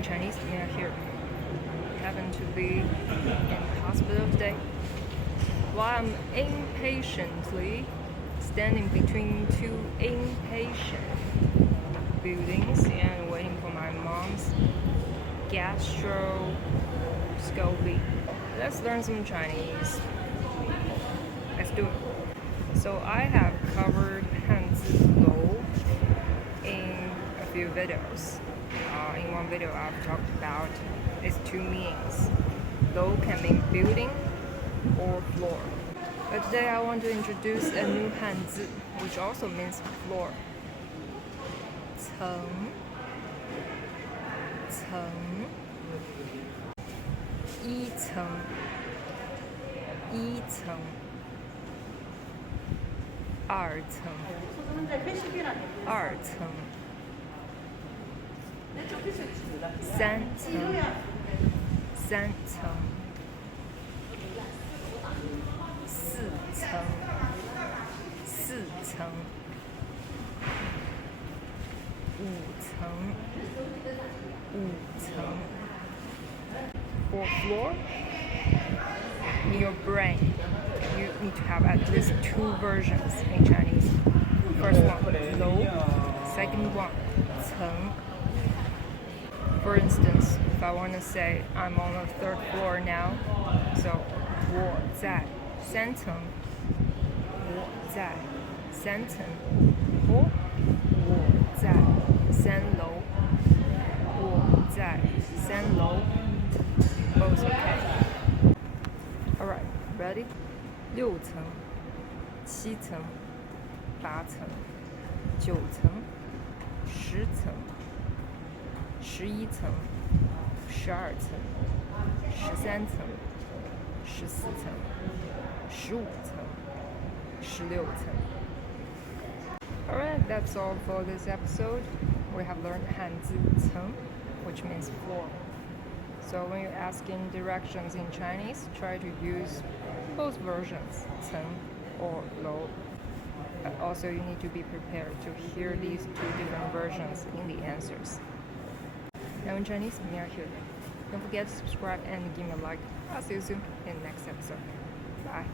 in Chinese, we are here. Happen to be in the hospital today. While I'm impatiently standing between two inpatient buildings and waiting for my mom's gastroscopy. Let's learn some Chinese. Let's do it. So I have covered Hanzi in a few videos. In one video I've talked about its two meanings. Low can mean building or floor. But today I want to introduce a new Hanzi, which also means floor. 层 层 一层 一层 二层 二层 三层 三层 四层 四层 五层 五层 For floor, in your brain, you need to have at least two versions in Chinese. First one, low. Second one, 层. For instance, if I want to say I'm on the third floor now, so 我在三层我在三层 or 我在三楼我在三楼 Both okay. Alright, ready? 六层七层八层九层十层11层12层13层14层15层16层 Alright, that's all for this episode. We have learned Hanzi 层, which means floor. So when you're asking directions in Chinese, try to use both versions, 层 or 楼. Also, you need to be prepared to hear these two different versions in the answers. Now in Chinese, we are here. Don't forget to subscribe and give me a like. I'll see you soon in the next episode. Bye.